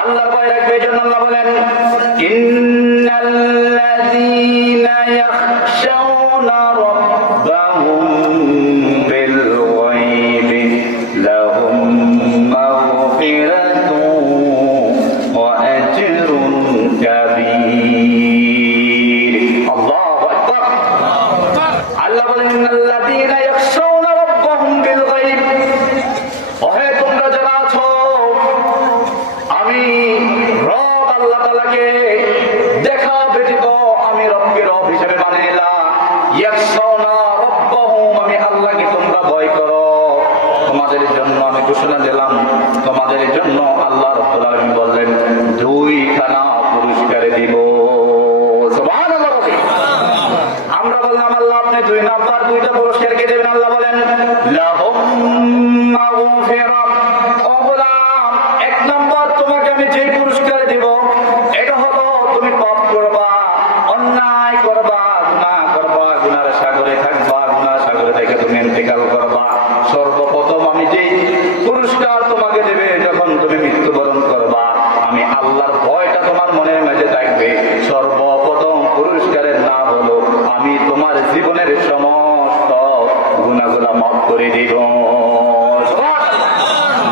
আল্লাহ ভয় রাখবে। এজন্য আল্লাহ বলেন ইন্নাল্লাযীনা ইয়াখশাউনা রাব্বাহুম বিল গায়বি লাহুম মাগফিরাতুন ওয়া আজরুন কাবীর। আল্লাহু আকবার। আল্লাহ বলেন ইন্নাল্লাযীনা ইয়াখশাউনা রাব্বাহুম বিল গায়ব, ওহে তোমরা যারা আছো আমি রব আল্লাহ তাআলাকে দেখা ব্যতীত আমি রবকে রব হিসেবে মানে নিলাম। ইয়াখশাউনা রাব্বাহুম, আমি আল্লাহকে তোমরা ভয় করো। তোমাদের জন্য আমি ঘোষণা দিলাম, তোমাদের জন্য আল্লাহ রাব্বুল আলামিন বললেন দুইখানা পুরস্কার দিব। সুবহানাল্লাহ। আমরা বললাম আল্লাহ আপনি দুই নাম্বার দুইটা পুরস্কার কে দেবেন? আল্লাহ বলেন লাহুম মাগফিরা। ও গোলাম, এক নাম্বার তোমাকে আমি যে পুরস্কার দিব এটা হলো তুমি পাপ করবা, অন্যায় করবা, গুনাহ করবা, গুনার সাগরে থাকবা, গুনার সাগরে থেকে তুমি ইন্তেকাল করবা। সর্বপ্রথম আমি যে পুরস্কার তোমাকে দেবে যখন তুমি মৃত্যুবরণ করবা, আমি আল্লাহর ভয়টা তোমার মনের মাঝে থাকবে। সর্বপ্রথম পুরস্কারের নাম হলো আমি তোমার জীবনের সমস্ত গুনাহগুলো মাফ করে দিব।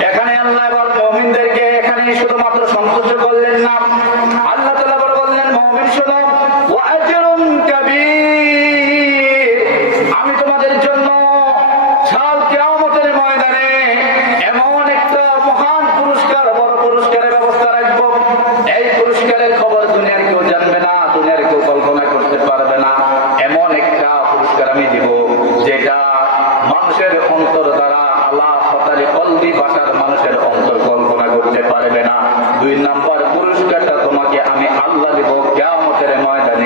এখানে আল্লাহ এবার মুমিনদেরকে এখানে শুধুমাত্র সন্তুষ্ট করলেন না, আল্লাহ তাআলা বললেন মুমিন শোনো ওয়া আজরুন কাবীর, আমি তোমাদের জন্য কাল কিয়ামতের ময়দানে এমন একটা মহান পুরস্কার, বড় পুরস্কারের ব্যবস্থা রাখবো। এই পুরস্কারের খবর দুনিয়ার কেউ জানবে না, দুনিয়ার কেউ কল্পনা করতে পারবে না। এমন একটা পুরস্কার আমি দিব যেটা মানুষের অন্তর দ্বারা আল্লাহ ফতারি কলবি ভাষার মানুষের অন্তর কল্পনা করতে পারবে না। দুই নাম্বার পুরস্কারটা তোমাকে আমি আল্লাহ দিব কিয়ামতের ময়দানে